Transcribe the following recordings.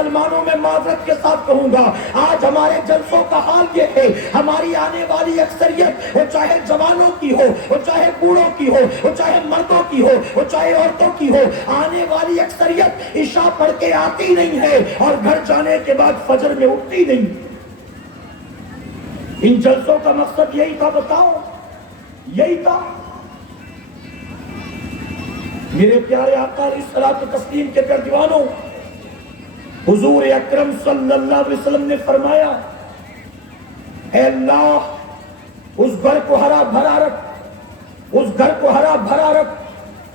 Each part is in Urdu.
مسلمانوں میں معذرت کے ساتھ کہوں گا، آج ہمارے جلسوں کا حال یہ ہے، ہماری آنے والی اکثریت، وہ چاہے جوانوں کی ہو، وہ چاہے بوڑھوں کی ہو، وہ چاہے مردوں کی ہو، وہ چاہے عورتوں کی ہو، آنے والی اکثریت عشاء پڑھ کے آتی نہیں ہے اور گھر جانے کے بعد فجر میں اٹھتی نہیں۔ ان جلسوں کا مقصد یہی تھا، بتاؤ یہی تھا؟ میرے پیارے آقا علیہ الصلوۃ والتسلیم کے پیروانوں، حضور اکرم صلی اللہ علیہ وسلم نے فرمایا، اے اللہ اس گھر کو ہرا بھرا رکھ، اس گھر کو ہرا بھرا رکھ،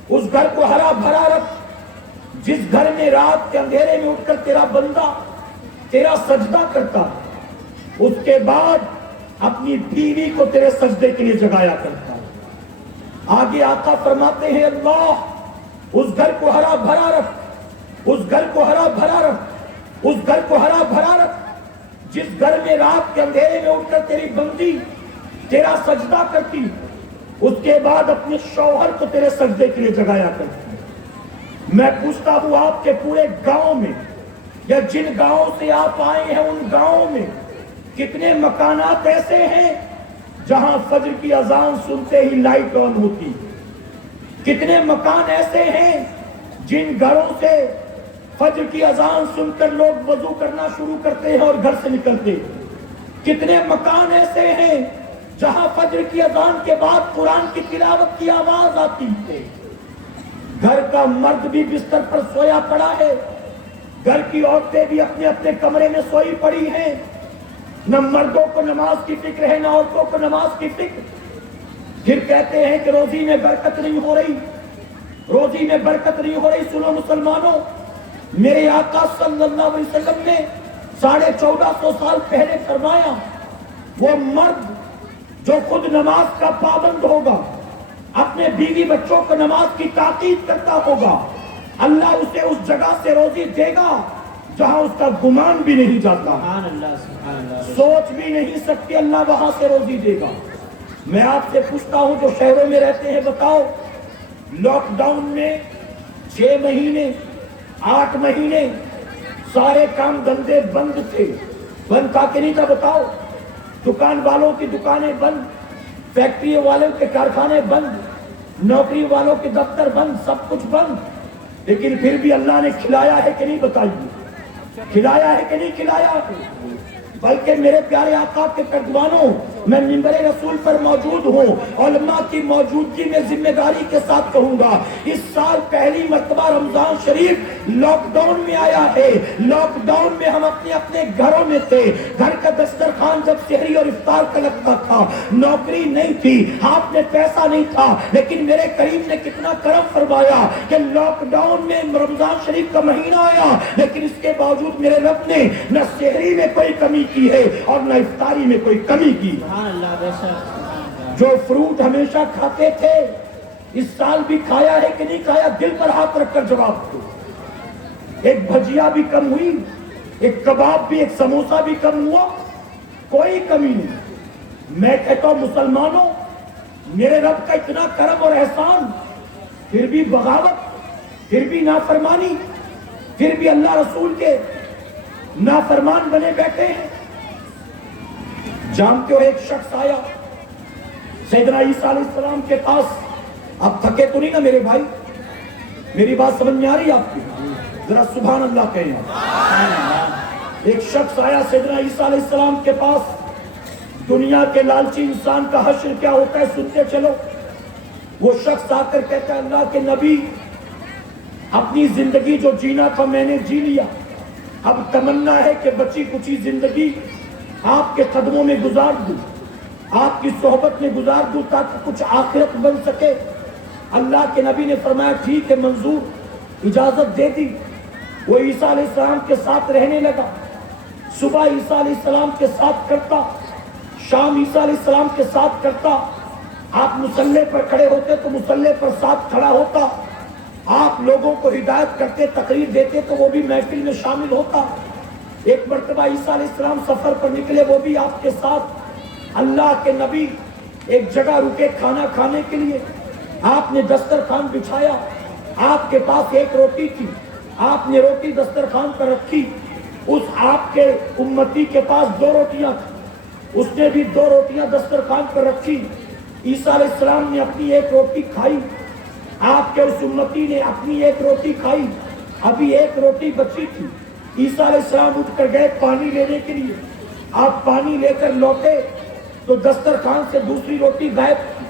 اس گھر کو ہرا بھرا رکھ، جس گھر میں رات کے اندھیرے میں اٹھ کر تیرا بندہ تیرا سجدہ کرتا، اس کے بعد اپنی بیوی کو تیرے سجدے کے لیے جگایا کرتا۔ آگے آقا فرماتے ہیں، اللہ اس گھر کو ہرا بھرا رکھ، اس گھر کو ہرا بھرا رکھ، اس گھر کو ہرا بھرا رکھ، جس گھر میں رات کے اندھیرے میں اٹھ کر تیری بندی تیرا سجدہ کرتی، اس کے بعد اپنے شوہر کو تیرے سجدے کے لیے جگایا کرتی۔ میں پوچھتا ہوں، آپ کے پورے گاؤں میں یا جن گاؤں سے آپ آئے ہیں ان گاؤں میں کتنے مکانات ایسے ہیں جہاں فجر کی اذان سنتے ہی لائٹ آن ہوتی؟ کتنے مکان ایسے ہیں جن گھروں سے فجر کی اذان سن کر لوگ وضو کرنا شروع کرتے ہیں اور گھر سے نکلتے؟ کتنے مکان ایسے ہیں جہاں فجر کی اذان کے بعد قرآن کی تلاوت کی آواز آتی ہے؟ گھر کا مرد بھی بستر پر سویا پڑا ہے، گھر کی عورتیں بھی اپنے اپنے کمرے میں سوئی پڑی ہیں، نہ مردوں کو نماز کی فکر ہے نہ عورتوں کو نماز کی فکر۔ پھر کہتے ہیں کہ روزی میں برکت نہیں ہو رہی، روزی میں برکت نہیں ہو رہی۔ سنو مسلمانوں، میرے آقا صلی اللہ علیہ وسلم نے 1450 سال پہلے فرمایا، وہ مرد جو خود نماز کا پابند ہوگا، اپنے بیوی بچوں کو نماز کی تاکید کرتا ہوگا، اللہ اسے اس جگہ سے روزی دے گا جہاں اس کا گمان بھی نہیں جاتا، سوچ بھی نہیں سکتی اللہ وہاں سے روزی دے گا۔ میں آپ سے پوچھتا ہوں جو شہروں میں رہتے ہیں، بتاؤ لاک ڈاؤن میں 6 مہینے 8 مہینے سارے کام دھندے بند تھے، بند تھا کہ نہیں تھا؟ بتاؤ، دکان والوں کی دکانیں بند، فیکٹری والوں کے کارخانے بند، نوکری والوں کے دفتر بند، سب کچھ بند، لیکن پھر بھی اللہ نے کھلایا ہے کہ نہیں؟ بتائیے، کھلایا ہے کہ نہیں کھلایا؟ بلکہ میرے پیارے آقا کے پیروانوں، میں منبر رسول پر موجود ہوں، علماء کی موجودگی میں ذمہ داری کے ساتھ کہوں گا، اس سال پہلی مرتبہ رمضان شریف لاک ڈاؤن میں آیا ہے۔ لاک ڈاؤن میں ہم اپنے اپنے گھروں میں تھے، گھر کا دسترخوان جب سحری اور افطار کا لگتا تھا، نوکری نہیں تھی، ہاتھ میں پیسہ نہیں تھا، لیکن میرے کریم نے کتنا کرم فرمایا کہ لاک ڈاؤن میں رمضان شریف کا مہینہ آیا، لیکن اس کے باوجود میرے رب نے نہ سحری میں کوئی کمی کی ہے اور نہ افطاری میں کوئی کمی کی۔ جو فروٹ ہمیشہ کھاتے تھے اس سال بھی کھایا ہے کہ نہیں کھایا؟ دل پر ہاتھ رکھ کر جواب دو۔ ایک بھجیا بھی کم ہوئی، ایک کباب بھی، ایک سموسہ بھی کم ہوا، کوئی کمی نہیں۔ میں کہتا ہوں مسلمانوں، میرے رب کا اتنا کرم اور احسان، پھر بھی بغاوت، پھر بھی نافرمانی، پھر بھی اللہ رسول کے نافرمان بنے بیٹھے ہیں۔ جانتے ہو ایک شخص آیا سیدنا عیسیٰ علیہ السلام کے پاس، آپ تھکے تو نہیں نا میرے بھائی؟ میری بات سمجھ میں آ رہی ہے آپ کی؟ ذرا سبحان اللہ کہیں۔ ایک شخص آیا سیدنا عیسیٰ علیہ السلام کے پاس، دنیا کے لالچی انسان کا حشر کیا ہوتا ہے سنتے چلو۔ وہ شخص آ کر کہتا ہے، اللہ کے نبی، اپنی زندگی جو جینا تھا میں نے جی لیا، اب تمنا ہے کہ بچی کچی زندگی آپ کے قدموں میں گزار دوں، آپ کی صحبت میں گزار دوں تاکہ کچھ آخرت بن سکے۔ اللہ کے نبی نے فرمایا ٹھیک ہے، منظور، اجازت دے دی۔ وہ عیسیٰ علیہ السلام کے ساتھ رہنے لگا، صبح عیسیٰ علیہ السلام کے ساتھ کرتا، شام عیسیٰ علیہ السلام کے ساتھ کرتا، آپ مصلی پر کھڑے ہوتے تو مصلی پر ساتھ کھڑا ہوتا، آپ لوگوں کو ہدایت کرتے، تقریر دیتے تو وہ بھی محفل میں شامل ہوتا۔ ایک مرتبہ عیسیٰ علیہ السلام سفر پر نکلے، وہ بھی آپ کے ساتھ۔ اللہ کے نبی ایک جگہ رکے کھانا کھانے کے لیے، آپ نے دسترخوان بچھایا، آپ کے پاس ایک روٹی تھی، آپ نے روٹی دسترخوان پر رکھی، اس آپ کے امتی کے پاس 2 روٹیاں تھیں، اس نے بھی 2 روٹیاں دسترخوان پر رکھی، عیسیٰ علیہ السلام نے اپنی 1 روٹی کھائی، آپ کے اس امتی نے اپنی 1 روٹی کھائی، ابھی 1 روٹی بچی تھی، عیسیٰ علیہ السلام اٹھ کر گئے پانی لینے کے لیے، آپ پانی لے کر لوٹے تو دسترخوان سے دوسری روٹی غائب تھی،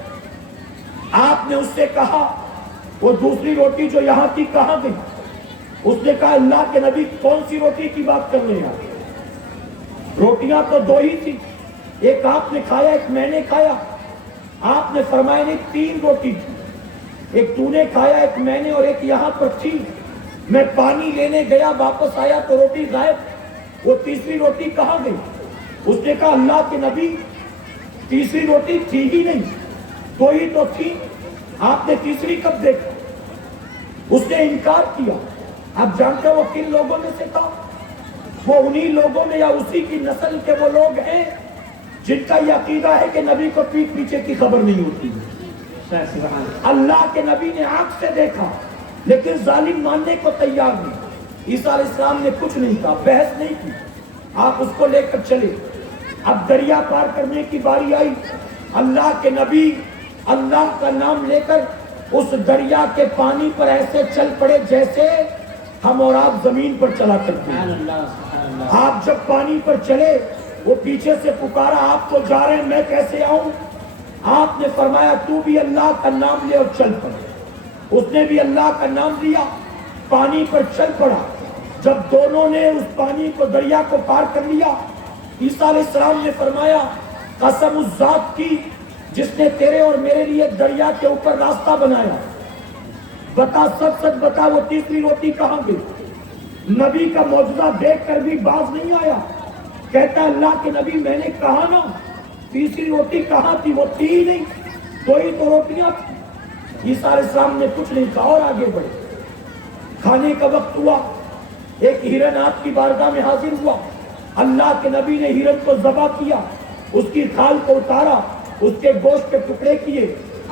آپ نے اس سے کہا وہ دوسری روٹی جو یہاں تھی کہاں گئی؟ اس نے کہا اللہ کے نبی کون سی روٹی کی بات کر رہے ہیں؟ روٹیاں تو 2 ہی تھی، ایک آپ نے کھایا ایک میں نے کھایا، آپ نے فرمایا نہیں 3 روٹی تھی، ایک تو نے کھایا ایک میں نے اور ایک یہاں پر تھی، میں پانی لینے گیا واپس آیا تو روٹی غائب، وہ تیسری روٹی کہاں گئی؟ اس نے کہا اللہ کے نبی تیسری روٹی تھی ہی نہیں، 2 ہی تو تھی، آپ نے تیسری کب دیکھا؟ اس نے انکار کیا۔ آپ جانتے ہو وہ کن لوگوں میں سے تھا؟ وہ انہی لوگوں میں یا اسی کی نسل کے وہ لوگ ہیں جن کا یہ عقیدہ ہے کہ نبی کو پیٹھ پیچھے کی خبر نہیں ہوتی ہے۔ اللہ کے نبی نے آنکھ سے دیکھا لیکن ظالم ماننے کو تیار نہیں۔ عیسیٰ علیہ السلام نے کچھ نہیں کہا، بحث نہیں کی، آپ اس کو لے کر چلے۔ اب دریا پار کرنے کی باری آئی، اللہ کے نبی اللہ کا نام لے کر اس دریا کے پانی پر ایسے چل پڑے جیسے ہم اور آپ زمین پر چلا کرتے ہیں۔ آپ جب پانی پر چلے وہ پیچھے سے پکارا آپ تو جا رہے ہیں میں کیسے آؤں؟ آپ نے فرمایا تو بھی اللہ کا نام لے اور چل پڑے۔ اس نے بھی اللہ کا نام لیا، پانی پر چل پڑا۔ جب دونوں نے اس پانی کو دریا کو پار کر لیا، عیسیٰ علیہ السلام نے فرمایا قسم اس ذات کی جس نے تیرے اور میرے لیے دریا کے اوپر راستہ بنایا، بتا سچ سچ بتا وہ تیسری روٹی کہاں گئی؟ نبی کا معجزہ دیکھ کر بھی باز نہیں آیا، کہتا اللہ کے نبی میں نے کہا نا تیسری روٹی کہاں تھی؟ وہ تھی ہی نہیں، 2 ہی تو روٹیاں تھی۔ عیسیٰ علیہ السلام نے کچھ نہیں کہا اور آگے بڑھے۔ کھانے کا وقت ہوا، ایک ہرن آپ کی بارگاہ میں حاضر ہوا، اللہ کے نبی نے ہرن کو ذبح کیا، اس کی کھال کو اتارا، اس کے گوشت کے ٹکڑے کیے،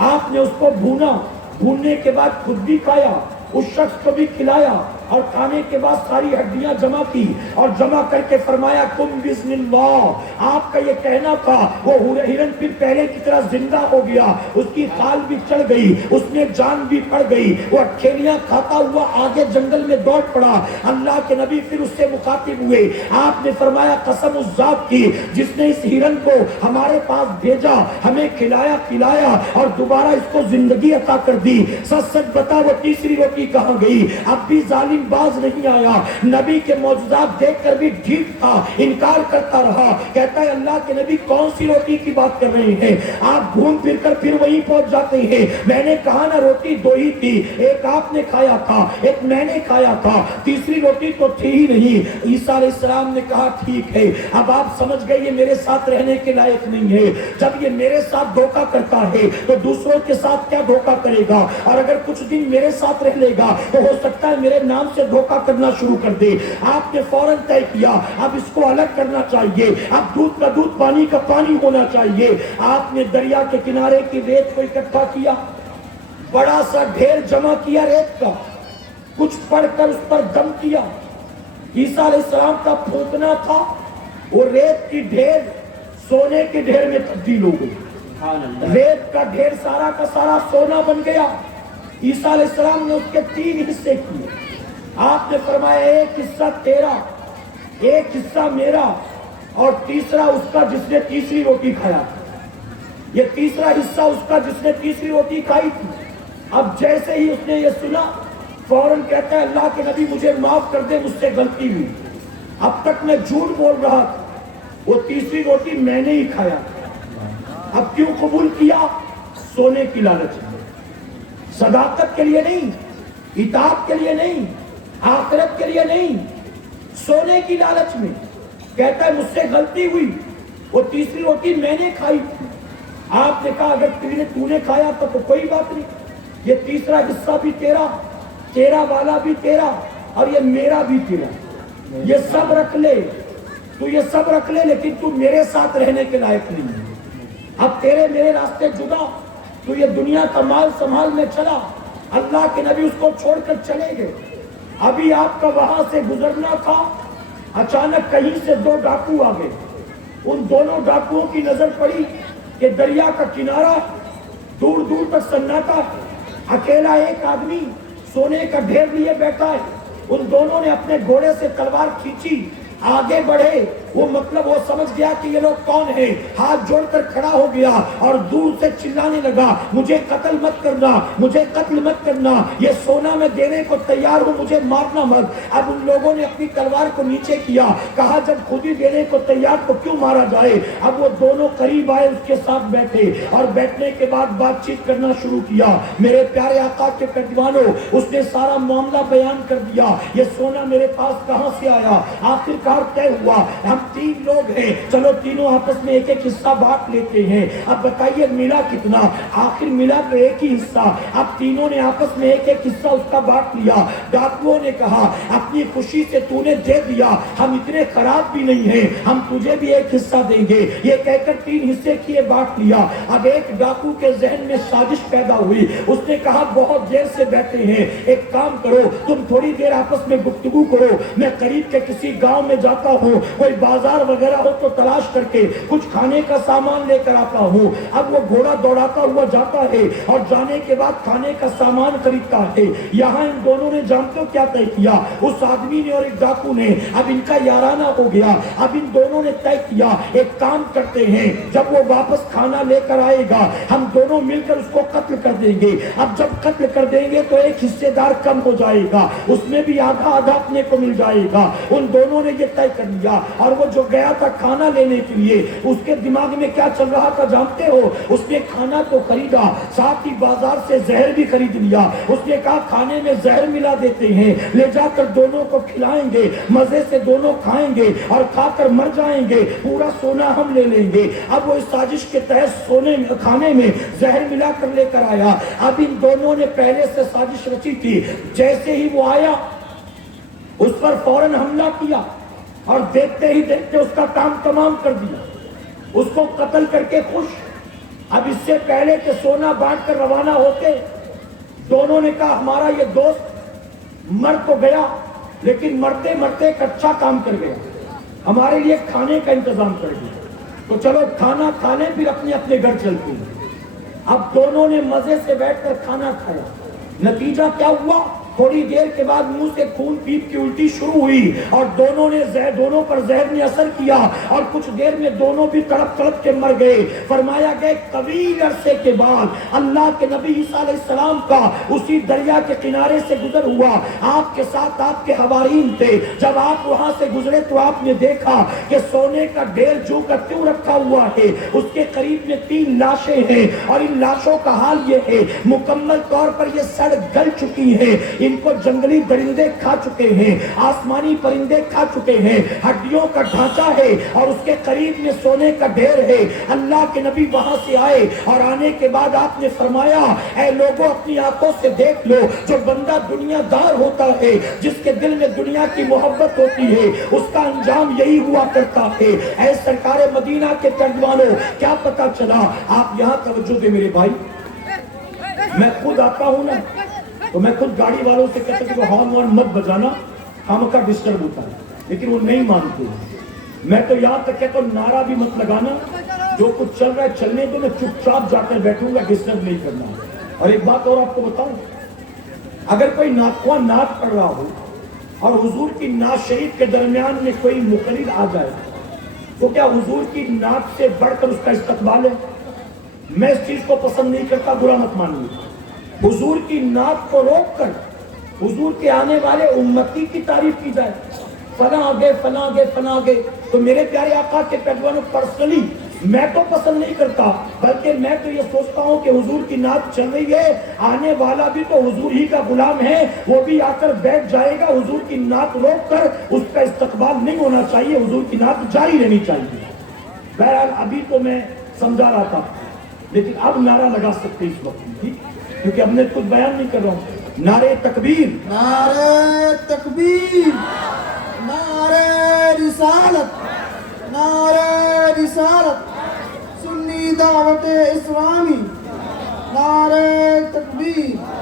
آپ نے اس کو بھونا، بھوننے کے بعد خود بھی کھایا، اس شخص کو بھی کھلایا، اور کھانے کے بعد ساری ہڈیاں جمع کی اور جمع کر کے فرمایا کم بسم اللہ۔ آپ کا یہ کہنا تھا، وہ ہرن پھر پہلے کی طرح زندہ ہو گیا، اس کی خال بھی چڑھ گئی، اس میں جان بھی پڑ گئی، وہ اٹھیلیاں کھاتا ہوا آگے جنگل میں دوڑ پڑا۔ اللہ کے نبی پھر اس سے مخاطب ہوئے، آپ نے فرمایا قسم اس ذات کی جس نے اس ہرن کو ہمارے پاس بھیجا، ہمیں کھلایا پلایا اور دوبارہ اس کو زندگی عطا کر دی، سچ سچ بتا وہ تیسری روٹی کہاں گئی؟ اب بھی ظالم باز نہیں آیا، نبی کے معجزات دیکھ کر بھی ڈھیٹ تھا، انکار کرتا رہا، کہتا ہے اللہ کے نبی کون سی روٹی کی بات کر رہے ہیں؟ آپ گھوم پھر کر پھر وہیں پہنچ جاتے ہیں، میں نے کہا نا روٹی 2 ہی تھی، ایک آپ نے کھایا تھا ایک میں نے کھایا تھا، تیسری روٹی تو تھی ہی نہیں۔ عیسیٰ علیہ السلام نے کہا ٹھیک ہے، اب آپ سمجھ گئے یہ میرے ساتھ رہنے کے لائق نہیں ہے، جب یہ میرے ساتھ دھوکہ کرتا ہے تو دوسروں کے ساتھ کیا دھوکہ کرے گا، اور اگر کچھ دن میرے ساتھ رہ لے گا تو ہو سکتا ہے میرے نام سے دھوکہ کرنا شروع کر دے۔ آپ نے فوراً طے کیا اب اس کو الگ کرنا چاہیے، اب دودھ کا دودھ پانی کا پانی ہونا چاہیے۔ آپ نے دریا کے کنارے کی ریت کو اکٹھا کیا، بڑا سا ڈھیر جمع کیا ریت کا، کچھ پڑھ کر اس پر دم کیا۔ عیسیٰ علیہ السلام کا پھونکنا تھا، وہ ریت کی ڈھیر سونے کے ڈھیر میں تبدیل ہو گئی، ریت کا ڈھیر سارا کا سارا سونا بن گیا۔ عیسیٰ علیہ السلام نے اس کے 3 حصے کیے، آپ نے فرمایا ایک حصہ تیرا، ایک حصہ میرا، اور تیسرا اس کا جس نے تیسری روٹی کھایا تھا، یہ تیسرا حصہ اس کا جس نے تیسری روٹی کھائی تھی۔ اب جیسے ہی اس نے یہ سنا فوراً کہتا ہے اللہ کے نبی مجھے معاف کر دے، مجھ سے غلطی ہوئی، اب تک میں جھوٹ بول رہا تھا، وہ تیسری روٹی میں نے ہی کھایا تھا۔ اب کیوں قبول کیا؟ سونے کی لالچ میں، صداقت کے لیے نہیں، اطاعت کے لیے نہیں، آخرت کے لیے نہیں، سونے کی لالچ میں۔ کہتا ہے مجھ سے غلطی ہوئی، وہ تیسری روٹی میں نے کھائی تھی۔ آپ نے کہا اگر تو نے کھایا تھا تو کوئی بات نہیں، یہ تیسرا حصہ بھی تیرا، تیرا والا بھی تیرا، اور یہ میرا بھی تیرا، یہ سب رکھ لے، تو یہ سب رکھ لے، لیکن تو میرے ساتھ رہنے کے لائق نہیں ہے۔ اب تیرے میرے راستے جدا، تو یہ دنیا کا مال سنبھال میں چلا، اللہ کے نبی اس کو چھوڑ کر چلے گئے۔ ابھی آپ کا وہاں سے گزرنا تھا، اچانک کہیں سے دو ڈاکو آ گئے. ان دونوں ڈاکوؤں کی نظر پڑی کہ دریا کا کنارہ، دور دور تک سناٹا، اکیلا ایک آدمی سونے کا ڈھیر لیے بیٹھا ہے. ان دونوں نے اپنے گھوڑے سے تلوار کھینچی، آگے بڑھے. وہ مطلب وہ سمجھ گیا کہ یہ لوگ کون ہیں. ہاتھ جوڑ کر کھڑا ہو گیا اور دور سے چلانے لگا، مجھے قتل مت کرنا، مجھے قتل مت کرنا، یہ سونا میں دینے کو تیار ہوں، مجھے مارنا مت. اب ان لوگوں نے اپنی تلوار کو نیچے کیا، کہا جب خود ہی دینے کو تیار تو کیوں مارا جائے. اب وہ دونوں قریب آئے، اس کے ساتھ بیٹھے اور بیٹھنے کے بعد بات چیت کرنا شروع کیا. میرے پیارے آقا کے پیروانوں، اس نے سارا معاملہ بیان کر دیا. یہ سونا میرے پاس کہاں سے آیا؟ آخرکار طے ہوا ہم 3 لوگ ہیں، چلو تینوں آپس میں ایک ایک حصہ بانٹ لیتے ہیں. اب بتائیے ملا کتنا؟ آخر ملا تو ایک ہی حصہ. اب تینوں نے آپس میں ایک ایک حصہ اس کا بانٹ لیا. ڈاکوؤں نے کہا اپنی خوشی سے تو نے دے دیا، ہم اتنے خراب بھی نہیں ہیں، ہم تجھے بھی ایک حصہ دیں گے. یہ کہہ کر 3 حصے کیے، بانٹ لیا. اب ایک ڈاکو کے ذہن میں سازش پیدا ہوئی. اس نے کہا بہت دیر سے بیٹھے ہیں، ایک کام کرو، تم تھوڑی دیر آپس میں گفتگو کرو، میں قریب کے کسی گاؤں میں جاتا ہوں، کوئی بازار وغیرہ ہو تو تلاش کر کے کچھ کھانے کا سامان لے کر آتا ہوں. اب وہ گھوڑا دوڑاتا ہوا جاتا ہے اور جانے کے بعد کھانے کا سامان خریدتا ہے. یہاں ان دونوں نے جانتے ہو کیا طے کیا؟ اس آدمی نے اور ایک ڈاکو نے، اب ان کا یارانہ ہو گیا. اب ان دونوں نے طے کیا ایک کام کرتے ہیں، جب وہ واپس کھانا لے کر آئے گا ہم دونوں مل کر اس کو قتل کر دیں گے. اب جب قتل کر دیں گے تو ایک حصے دار کم ہو جائے گا، اس میں بھی آدھا آدھا اپنے کو مل جائے گا. ان دونوں نے یہ طے کر لیا. اور وہ جو گیا تھا کھانا لینے کے لیے، اس کے دماغ میں کیا چل رہا تھا جانتے ہو؟ اس نے کھانا تو خریدا، ساتھ ہی بازار سے زہر بھی خرید لیا. اس نے کہا کھانے میں زہر ملا دیتے ہیں، لے جا کر دونوں کو کھلائیں گے، مزے سے دونوں کھائیں گے اور کھا کر مر جائیں گے، پورا سونا ہم لے لیں گے. اب وہ اس سازش کے تحت کھانے میں زہر ملا کر لے کر آیا. اب ان دونوں نے پہلے سے سازش رچی تھی. جیسے ہی وہ آیا اس پر فوراً حملہ کیا اور دیکھتے ہی دیکھتے اس کا کام تمام کر دیا، اس کو قتل کر کے خوش. اب اس سے پہلے کہ سونا بانٹ کر روانہ ہوتے، دونوں نے کہا ہمارا یہ دوست مر تو گیا لیکن مرتے مرتے ایک اچھا کام کر گیا، ہمارے لیے کھانے کا انتظام کر دیا، تو چلو کھانا کھانے پھر اپنے اپنے گھر چلتے ہیں. اب دونوں نے مزے سے بیٹھ کر کھانا کھایا. نتیجہ کیا ہوا؟ تھوڑی دیر کے بعد منہ سے خون پیپ کی الٹی شروع ہوئی اور دونوں پر زہر نے اثر کیا اور کچھ دیر میں دونوں بھی تڑپ تڑپ کے مر گئے. فرمایا گیا طویل عرصے کے بعد اللہ کے نبی عیسیٰ علیہ السلام کا اسی دریا کے کنارے سے گزر ہوا. آپ کے ساتھ آپ کے حوارین تھے. جب آپ وہاں سے گزرے تو آپ نے دیکھا کہ سونے کا ڈھیر جو کا کیوں رکھا ہوا ہے. اس کے قریب میں 3 لاشیں ہیں اور ان لاشوں کا حال یہ ہے مکمل طور پر یہ سڑ گل چکی ہیں. ان کو جنگلی درندے کھا چکے ہیں، آسمانی پرندے کھا چکے ہیں، ہڈیوں کا ڈھانچہ ہے اور اس کے قریب میں سونے کا ڈھیر ہے. اللہ کے نبی وہاں سے آئے اور آنے کے بعد آپ نے فرمایا اے لوگوں اپنی آنکھوں سے دیکھ لو، جو بندہ دنیا دار ہوتا ہے، جس کے دل میں دنیا کی محبت ہوتی ہے، اس کا انجام یہی ہوا کرتا ہے. اے سرکار مدینہ کے پیروانوں، کیا پتا چلا؟ آپ یہاں توجہ دے میرے بھائی، میں خود آتا ہوں نا تو میں خود گاڑی والوں سے کہتا کہ وہ ہارن وارن مت بجانا، ہم کا ڈسٹرب ہوتا ہے، لیکن وہ نہیں مانتے. میں تو یہاں تک کہتا ہوں نعرہ بھی مت لگانا، جو کچھ چل رہا ہے چلنے دو، میں چپ چاپ جا کر بیٹھوں گا، ڈسٹرب نہیں کرنا. اور ایک بات اور آپ کو بتاؤں، اگر کوئی نعتخواں نعت پڑھ رہا ہو اور حضور کی نعت شریف کے درمیان میں کوئی مقلد آ جائے تو کیا حضور کی نعت سے بڑھ کر اس کا استقبال ہے؟ میں اس چیز کو پسند نہیں کرتا، برا مت مانیے. حضور کی نعت کو روک کر حضور کے آنے والے امتی کی تعریف کی جائے، فلاں آگے فلاں آگے فلاں آگے، تو میرے پیارے آقا کے پیروانوں پرسنلی میں تو پسند نہیں کرتا، بلکہ میں تو یہ سوچتا ہوں کہ حضور کی نعت چل رہی ہے، آنے والا بھی تو حضور ہی کا غلام ہے، وہ بھی آ کر بیٹھ جائے گا. حضور کی نعت روک کر اس کا استقبال نہیں ہونا چاہیے، حضور کی نعت جاری رہنی چاہیے. بہرحال ابھی تو میں سمجھا رہا تھا، لیکن اب نعرہ لگا سکتے اس وقت، ٹھیک، کیونکہ اب میں کچھ بیان نہیں کر رہا ہوں. نعرے تکبیر، نعرہ تکبیر، نعرہ رسالت، نعرہ رسالت، سنی دعوت اسلامی، نعرہ تکبیر.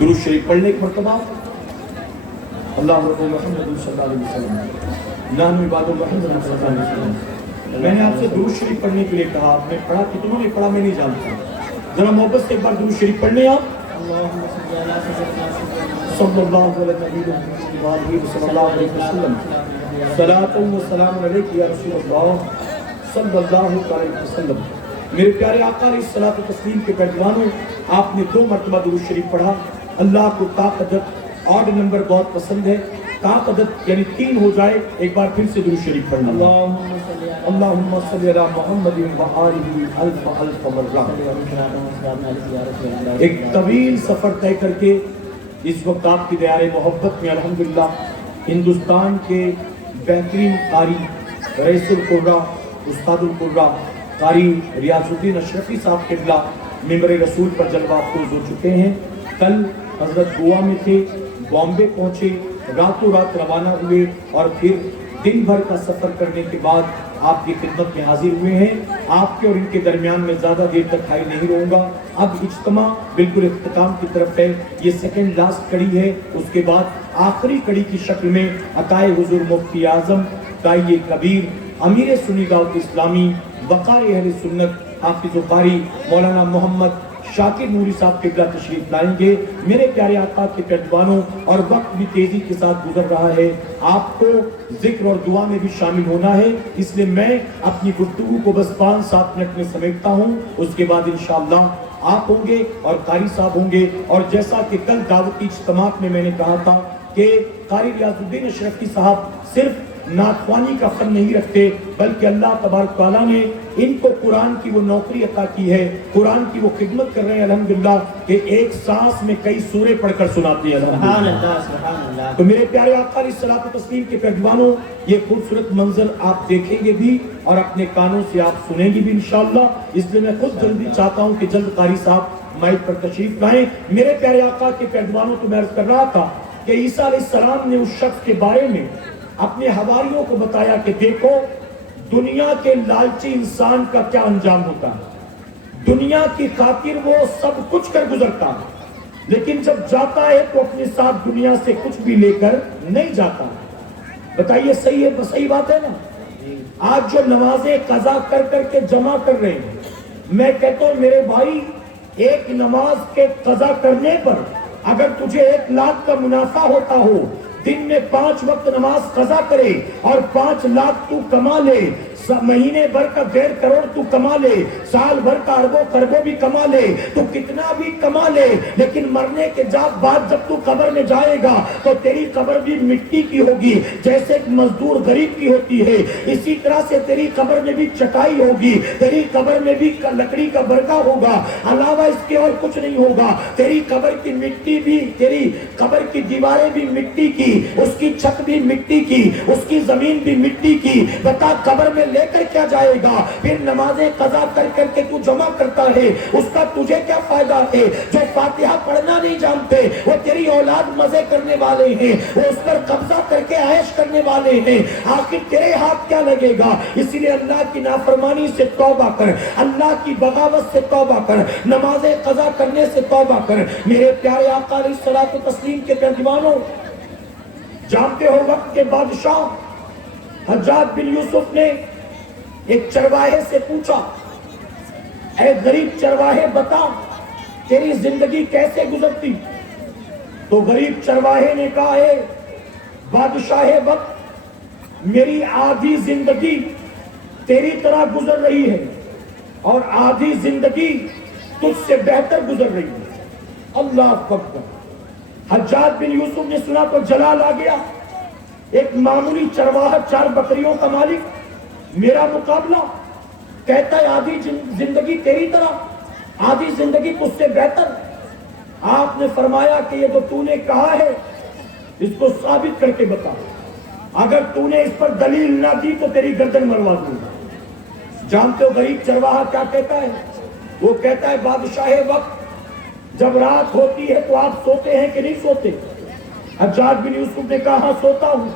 درود شریف پڑھنے ایک مرتبہ اللہم رب محمد صلی اللہ علیہ وسلم نام عباد محمد صلی اللہ علیہ وسلم. میں نے آپ سے درود شریف پڑھنے کے لیے کہا, آپ نے پڑھا کہ تمہوں نے پڑھا میں نہیں جانتا. ذرا محبت سے ایک بار درود شریف پڑھنے آپ صلی اللہ علیہ وسلم. صلاۃ و سلام علیک یا رسول اللہ صلی اللہ علیہ وسلم. میرے پیارے آقا علیہ الصلوۃ والتسلیم کے پہلوانوں, آپ نے 2 مرتبہ درود شریف پڑھا. اللہ کو طاقت آڈ نمبر بہت پسند ہے. طاقت یعنی 3 ہو جائے, ایک بار پھر سے درود شریف پڑھنا. اللہم صلی علی محمد و آلہ الف الف مرہ. ایک طویل سفر طے کر کے اس وقت آپ کی دیار محبت میں الحمدللہ ہندوستان کے بہترین قاری رئیس القرہ استاد القرہ قاری ریاض الدین اشرفی صاحب قبلہ ممبر رسول پر جلوہ افروز ہو چکے ہیں. کل حضرت گوا میں تھے, بامبے پہنچے, راتوں رات روانہ ہوئے اور پھر دن بھر کا سفر کرنے کے بعد آپ کی خدمت میں حاضر ہوئے ہیں. آپ کے اور ان کے درمیان میں زیادہ دیر تک حائل نہیں رہوں گا. اب اجتماع بالکل اختتام کی طرف ہے. یہ سیکنڈ لاسٹ کڑی ہے. اس کے بعد آخری کڑی کی شکل میں عطائے حضور مفتی اعظم داعیہ کبیر امیر سنی دعوت اسلامی وقار اہل سنت حافظ قاری مولانا محمد شاکر نوری صاحب قبلہ تشریف لائیں گے. میرے پیارے آقا کے پیروانوں, اور وقت بھی تیزی کے ساتھ گزر رہا ہے, آپ کو ذکر اور دعا میں بھی شامل ہونا ہے, اس لیے میں اپنی گفتگو کو بس 5-7 منٹ میں سمیٹتا ہوں. اس کے بعد انشاءاللہ آپ ہوں گے اور قاری صاحب ہوں گے. اور جیسا کہ کل دعوتی اجتماع میں نے کہا تھا کہ قاری ریاض الدین اشرفی صاحب صرف نعت کا فن نہیں رکھتے, بلکہ اللہ تبارک تعالیٰ نے ان کو قرآن کی وہ نوکری عطا کی ہے, قرآن کی وہ خدمت کر رہے ہیں الحمدللہ کہ ایک سانس میں کئی سورے پڑھ کر سناتے ہیں الحمدللہ. تو میرے پیارے آقا علیہ الصلوۃ والتسلیم کے پیروانوں, یہ خوبصورت منظر آپ دیکھیں گے بھی اور اپنے کانوں سے آپ سنیں گے بھی انشاءاللہ. اس لیے میں خود جلدی چاہتا ہوں کہ جلد قاری صاحب مائک پر تشریف لائیں. میرے پیارے آقا کے پیروانوں کو میں عرض کر رہا تھا کہ عیسیٰ علیہ السلام نے اس شخص کے بارے میں اپنے حواریوں کو بتایا کہ دیکھو دنیا کے لالچی انسان کا کیا انجام ہوتا ہے. دنیا کی خاطر وہ سب کچھ کر گزرتا ہے, لیکن جب جاتا ہے تو اپنے ساتھ دنیا سے کچھ بھی لے کر نہیں جاتا. بتائیے صحیح ہے, صحیح بات ہے نا. آج جو نمازیں قضا کر کر کے جمع کر رہے ہیں, میں کہتا ہوں میرے بھائی, ایک نماز کے قضا کرنے پر اگر تجھے 1 لاکھ کا منافع ہوتا ہو, دن میں 5 وقت نماز قضا کرے اور 5 لاکھ تو کما لے, مہینے بھر کا 1.5 کروڑ تو کما لے, سال بھر کا اربوں خربوں بھی کما لے, تو کتنا بھی کما لے, لیکن مرنے کے بعد جب تو قبر میں جائے گا تو تیری قبر بھی مٹی کی ہوگی. جیسے ایک مزدور غریب کی ہوتی ہے, اسی طرح سے تیری قبر میں بھی چٹائی ہوگی, تیری قبر میں بھی لکڑی کا برقع ہوگا, علاوہ اس کے اور کچھ نہیں ہوگا. تیری قبر کی مٹی بھی, تیری قبر کی دیواریں بھی مٹی کی, اس کی چھت بھی مٹی کی, اس کی زمین بھی مٹی کی. بتا قبر میں لے کر کیا جائے گا؟ پھر نمازیں قضا کر کر کے تو جمع کرتا ہے, اس کا تجھے کیا فائدہ ہے؟ جو فاتحہ پڑھنا نہیں جانتے وہ تیری اولاد مزے کرنے والے ہیں, وہ اس پر قبضہ کر کے عیش کرنے والے ہیں, آخر تیرے ہاتھ کیا لگے گا؟ اسی لیے اللہ کی نافرمانی سے توبہ کر, اللہ کی بغاوت سے توبہ کر, نمازیں قضا کرنے سے توبہ کر. میرے پیارے آقا علیہ الصلوۃ والتسلیم کے پیروانوں, جانتے ہو وقت کے بادشاہ حجاج بن یوسف نے ایک چرواہے سے پوچھا, اے غریب چرواہے بتا تیری زندگی کیسے گزرتی؟ تو غریب چرواہے نے کہا, ہے بادشاہ وقت میری آدھی زندگی تیری طرح گزر رہی ہے اور آدھی زندگی تجھ سے بہتر گزر رہی ہے. اللہ اکبر. حجاج بن یوسف نے سنا تو جلال آ گیا. ایک معمولی چرواہا 4 بکریوں کا مالک, میرا مقابلہ, کہتا ہے آدھی زندگی تیری طرح, آدھی زندگی تجھ سے بہتر. آپ نے فرمایا کہ یہ تو نے کہا ہے اس کو ثابت کر کے بتا, اگر تو نے اس پر دلیل نہ دی تو تیری گردن مروا دوں گا. جانتے ہو غریب چرواہا کیا کہتا ہے؟ وہ کہتا ہے بادشاہ وقت جب رات ہوتی ہے تو آپ سوتے ہیں کہ نہیں سوتے؟ حجاج بن یوسف نے کہا ہاں سوتا ہوں.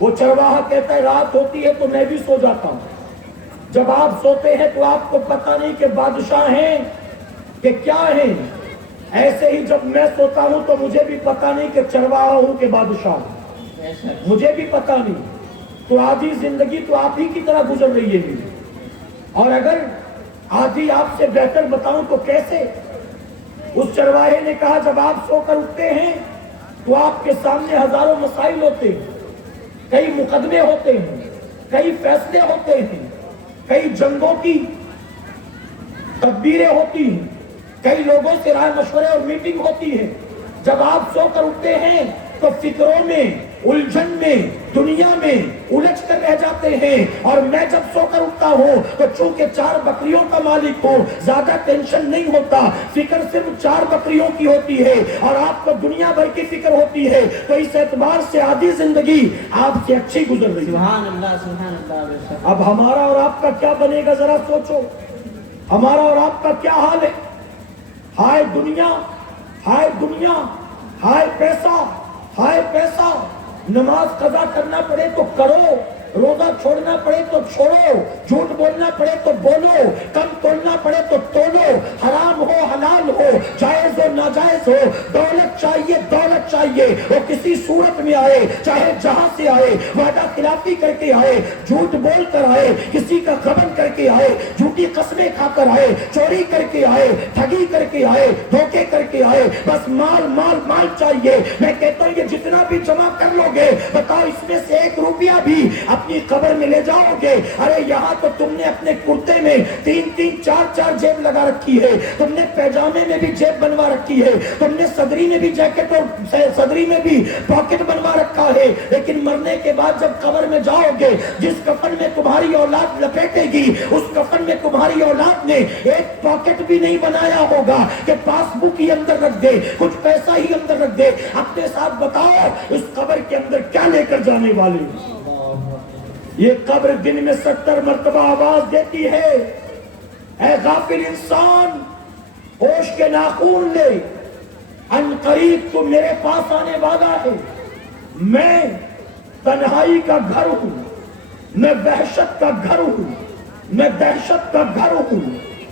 وہ چرواہا کہتا ہے رات ہوتی ہے تو میں بھی سو جاتا ہوں. جب آپ سوتے ہیں تو آپ کو پتہ نہیں کہ بادشاہ ہیں کہ کیا ہیں, ایسے ہی جب میں سوتا ہوں تو مجھے بھی پتا نہیں کہ چرواہا ہوں کہ بادشاہ ہوں، مجھے بھی پتا نہیں. تو آدھی زندگی تو آپ ہی کی طرح گزر رہی ہے میری. اور اگر آدھی آپ سے بہتر بتاؤں تو کیسے؟ اس چرواہے نے کہا جب آپ سو کر اٹھتے ہیں تو آپ کے سامنے ہزاروں مسائل ہوتے ہیں، کئی مقدمے ہوتے ہیں، کئی فیصلے ہوتے ہیں، کئی جنگوں کی تدبیریں ہوتی ہیں، کئی لوگوں سے رائے مشورے اور میٹنگ ہوتی ہے. جب آپ سو کر اٹھتے ہیں تو فکروں میں، الجھن میں، دنیا میں الجھ کر رہ جاتے ہیں. اور میں جب سو کر اٹھتا ہوں تو چونکہ 4 بکریوں کا مالک ہوں، زیادہ ٹینشن نہیں ہوتا، فکر صرف 4 بکریوں کی ہوتی ہے اور آپ کو دنیا بھر کی فکر ہوتی ہے. تو اس اعتبار سے آدھی زندگی آپ سے اچھی گزر رہی ہے. سبحان اللہ سبحان اللہ. اب ہمارا اور آپ کا کیا بنے گا ذرا سوچو. ہمارا اور آپ کا کیا حال ہے؟ ہائے دنیا، ہائے دنیا، ہائے پیسہ، ہائے پیسہ. نماز قضا کرنا پڑے تو کرو، روزہ چھوڑنا پڑے تو چھوڑو، جھوٹ بولنا پڑے تو بولو، کم تولنا پڑے تو تولو، حرام ہو حلال ہو، جائز ہو ناجائز ہو، دولت چاہیے دولت چاہیے، وہ کسی صورت میں آئے، چاہے جہاں سے آئے، وعدہ خلافی کر کے آئے، جھوٹ بول کر آئے، کسی کا غبن کر کے آئے، جھوٹی قسمیں کھا کر آئے، چوری کر کے آئے، ٹھگی کر کے آئے، دھوکے کر کے آئے، بس مال مال مال چاہیے. میں کہتا ہوں یہ جتنا بھی جمع کر لو گے، بتاؤ اس میں سے 1 روپیہ بھی اپنی قبر میں لے جاؤ گے؟ ارے یہاں تو تم نے اپنے کرتے میں 3 4 جیب لگا رکھی ہے، تم نے پیجامے میں بھی جیب بنوا رکھی ہے، تم نے صدری میں بھی جیکٹ اور صدری میں بھی پاکٹ بنوا رکھا ہے. لیکن مرنے کے بعد جب قبر میں جاؤ گے، جس کفن میں تمہاری اولاد لپیٹے گی، اس کفن میں تمہاری اولاد نے ایک پاکٹ بھی نہیں بنایا ہوگا کہ پاس بک ہی اندر رکھ دے، کچھ پیسہ ہی اندر رکھ دے. اپنے ساتھ بتاؤ اس قبر کے اندر کیا لے کر جانے والے؟ یہ قبر دن میں 70 مرتبہ آواز دیتی ہے، اے غافل انسان ہوش کے ناخون لے، ان قریب تو میرے پاس آنے والا ہے. میں تنہائی کا گھر ہوں، میں وحشت کا گھر ہوں، میں دہشت کا گھر ہوں،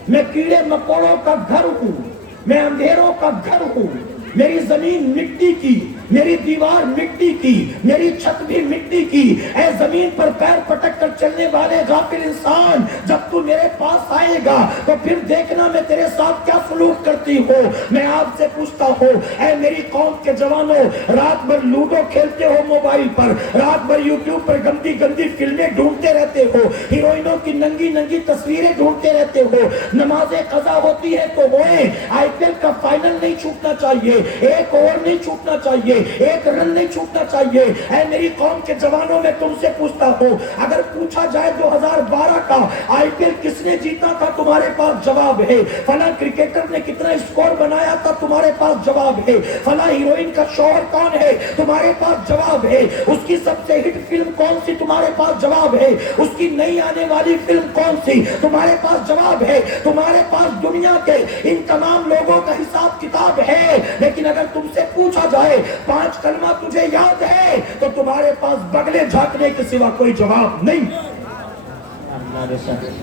میں کیڑے مکوڑوں کا گھر ہوں، میں اندھیروں کا گھر ہوں. میری زمین مٹی کی، میری دیوار مٹی کی، میری چھت بھی مٹی کی. اے زمین پر پیر پٹک کر چلنے والے غافل انسان، جب تو میرے پاس آئے گا تو پھر دیکھنا میں تیرے ساتھ کیا سلوک کرتی ہوں. میں آپ سے پوچھتا ہوں، اے میری قوم کے جوانوں، رات بھر لوڈو کھیلتے ہو موبائل پر، رات بھر یوٹیوب پر گندی گندی فلمیں ڈھونڈتے رہتے ہو، ہیروئنوں کی ننگی ننگی تصویریں ڈھونڈتے رہتے ہو. نماز قضا ہوتی ہے تو ہوئے، آئی پی ایل کا فائنل نہیں چھوٹنا چاہیے، 1 اوور نہیں چھوٹنا چاہیے، 1 رن نہیں چھوٹنا چاہیے. اے میری قوم کے جوانوں، میں تم سے پوچھتا ہوں، اگر پوچھا جائے 2012 کا آئی پی ایل کس نے جیتا تھا، تمہارے پاس جواب ہے. فلاں کرکٹر نے کتنا اسکور بنایا تھا، تمہارے پاس جواب ہے. فلاں ہیروئن کا شوہر کون ہے، تمہارے پاس جواب ہے. اس کی سب سے ہٹ فلم کون سی، تمہارے پاس جواب ہے. اس کی نئی آنے والی فلم کون سی، تمہارے پاس جواب ہے. تمہارے پاس دنیا کے ان تمام لوگوں کا حساب کتاب ہے. لیکن اگر تم سے پوچھا جائے 5 کلمہ تجھے یاد ہے، تو تمہارے پاس بگلے جھانکنے کے سوا کوئی جواب نہیں.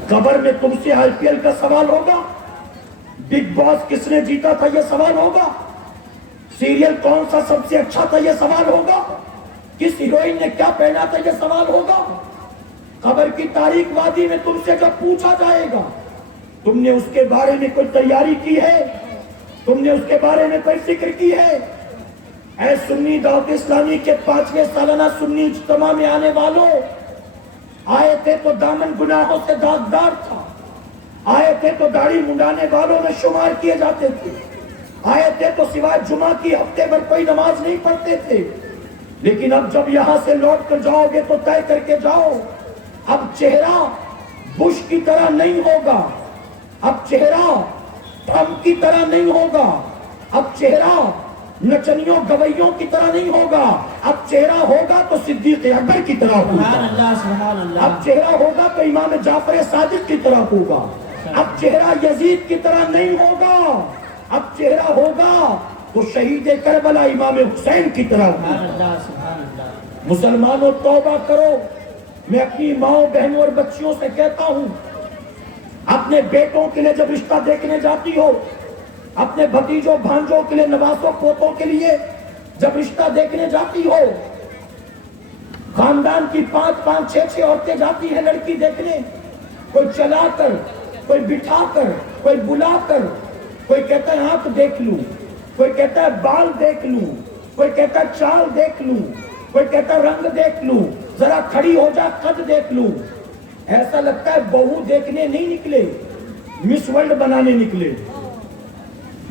قبر میں تم سے آئی پی ایل کا سوال ہوگا، بگ باس کس نے جیتا تھا یہ سوال ہوگا، سیریل کون سا سب سے اچھا تھا یہ سوال ہوگا، کس ہیروئن نے کیا پہنا تھا یہ سوال ہوگا. قبر کی تاریخ وادی میں تم سے جب پوچھا جائے گا، تم نے اس کے بارے میں کوئی تیاری کی ہے، تم نے اس کے بارے میں کوئی فکر کی ہے؟ اے سنی دعوت اسلامی کے 5ویں سالانہ سنی اجتماع میں آنے والوں، آئے تھے تو دامن گناہوں سے داغدار تھا، آئے تھے تو داڑھی منڈانے والوں میں شمار کیے جاتے تھے، آئے تھے تو سوائے جمعہ کی ہفتے بھر کوئی نماز نہیں پڑھتے تھے. لیکن اب جب یہاں سے لوٹ کر جاؤ گے تو طے کر کے جاؤ، اب چہرہ بش کی طرح نہیں ہوگا، اب چہرہ ٹرمپ کی طرح نہیں ہوگا، اب چہرہ نچنیوں گویوں کی طرح نہیں ہوگا، اب چہرہ ہوگا تو صدیق اکبر کی طرح ہوگا، اب چہرہ ہوگا تو امام جعفر صادق کی طرح ہوگا، اب چہرہ یزید کی طرح نہیں ہوگا، اب چہرہ ہوگا تو شہید کربلا امام حسین کی طرح ہوگا. مسلمانوں توبہ کرو. میں اپنی ماؤں بہنوں اور بچیوں سے کہتا ہوں، اپنے بیٹوں کے لیے جب رشتہ دیکھنے جاتی ہو اپنے بھتیجوں بھانجوں کے لیے نوازوں پوتوں کے لیے جب رشتہ دیکھنے جاتی ہو، خاندان کی 5 6 عورتیں جاتی ہیں لڑکی دیکھنے، کوئی چلا کر، کوئی بٹھا کر، کوئی بلا کر، کوئی کہتا ہے آنکھ دیکھ لوں، کوئی کہتا ہے بال دیکھ لوں، کوئی کہتا ہے چال دیکھ لوں، کوئی کہتا ہے رنگ دیکھ لوں، ذرا کھڑی ہو جا قد دیکھ لوں۔ ایسا لگتا ہے بہو دیکھنے نہیں نکلے، مس ورلڈ بنانے نکلے،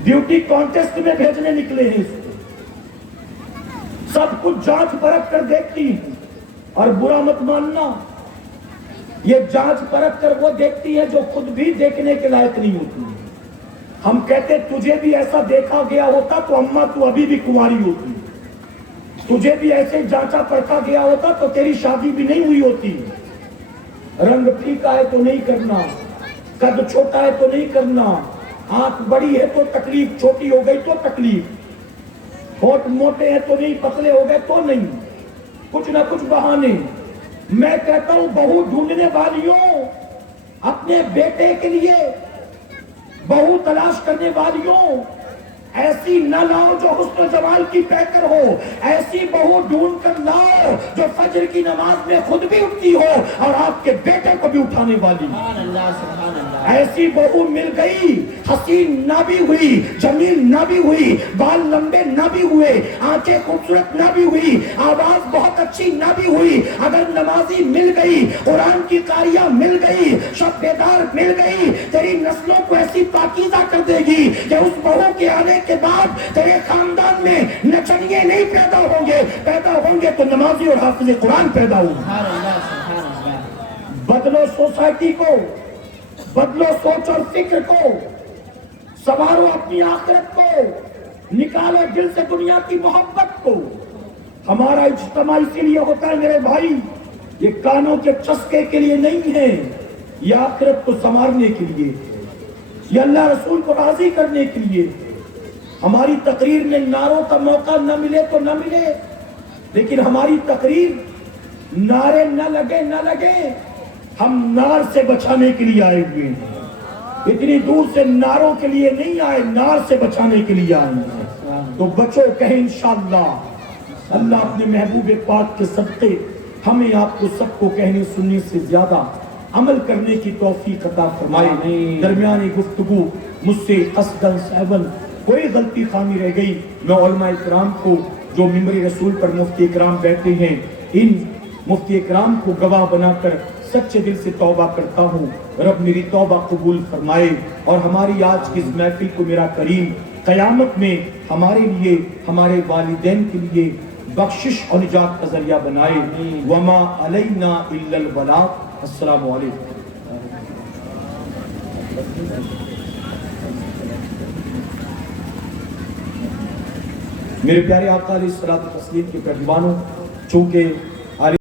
بیوٹی کانٹیسٹ میں بھیجنے نکلے ہیں اس کو۔ سب کچھ جانچ پرکھ کر دیکھتی ہیں، اور برا مت ماننا، یہ جانچ پرکھ کر وہ دیکھتی ہے جو خود بھی دیکھنے کے لائق نہیں ہوتی۔ ہم کہتے تجھے بھی ایسا دیکھا گیا ہوتا تو اماں تو ابھی بھی کنواری ہوتی، تجھے بھی ایسے جانچا پرکھا گیا ہوتا تو تیری شادی بھی نہیں ہوئی ہوتی۔ رنگ پھیکا ہے تو نہیں کرنا، قد چھوٹا ہے تو نہیں کرنا، آنکھ بڑی ہے تو تکلیف، چھوٹی ہو گئی تو تکلیف، ہونٹ موٹے ہیں تو نہیں، پتلے ہو گئے تو نہیں، کچھ نہ کچھ بہانے۔ میں کہتا ہوں بہو ڈھونڈنے والیوں، اپنے بیٹے کے لیے بہو تلاش کرنے والیوں، ایسی نہ لاؤ جو حسن و جمال کی پیکر ہو، ایسی بہو ڈھونڈ کر لاؤ جو فجر کی نماز میں خود بھی اٹھتی ہو اور آپ کے بیٹے کو بھی اٹھانے والی۔ سبحان اللہ، سبحان اللہ۔ ایسی بہو مل گئی، حسین نہ بھی ہوئی، جمیل نہ بھی ہوئی، بال لمبے نہ بھی ہوئے، آنکھیں خوبصورت نہ بھی ہوئی، آواز بہت اچھی نہ بھی ہوئی، اگر نمازی مل گئی، قرآن کی قاریہ مل گئی، شب بیدار مل گئی، تیری نسلوں کو ایسی پاکیزہ کر دے گی کہ اس بہو کے آنے کے بعد تیرے خاندان میں نچنیے نہیں پیدا ہوں گے، پیدا ہوں گے تو نمازی اور حافظ قرآن پیدا ہوں گے۔ سبحان اللہ، سبحان اللہ۔ بدلو سوسائٹی کو، بدلو سوچ اور فکر کو، سنوارو اپنی آخرت کو، نکالو دل سے دنیا کی محبت کو۔ ہمارا اجتماع اسی لیے ہوتا ہے میرے بھائی، یہ کانوں کے چسکے کے لیے نہیں ہے، یہ آخرت کو سنوارنے کے لیے، یہ اللہ رسول کو راضی کرنے کے لیے۔ ہماری تقریر میں نعروں کا موقع نہ ملے تو نہ ملے، لیکن ہماری تقریر نعرے نہ لگے، ہم نار سے بچانے کے لیے آئے ہوئے ہیں، اتنی دور سے نعروں کے لیے نہیں آئے، نار سے بچانے کے لیے آئے ہیں۔ تو بچو کہیں انشاءاللہ، اللہ اپنے محبوب پاک کے صدقے ہمیں آپ کو سب کو کہنے سننے سے زیادہ عمل کرنے کی توفیق عطا فرمائے۔ درمیانی گفتگو مجھ سے قصداً سہواً کوئی غلطی خامی رہ گئی، میں علماء اکرام کو جو ممبر رسول پر مفتی اکرام بیٹھے ہیں، ان مفتی اکرام کو گواہ بنا کر سچے دل سے توبہ کرتا ہوں، رب میری توبہ قبول فرمائے، اور ہماری آج کی اس محفل کو میرا کریم قیامت میں ہمارے لیے، ہمارے والدین کے لیے بخشش اور نجات کا ذریعہ بنائے۔ وما علینا الا البلاغ۔ السلام علیکم۔ میرے پیارے آقا علیہ الصلوۃ والتسلیم کے پیروانوں، چونکہ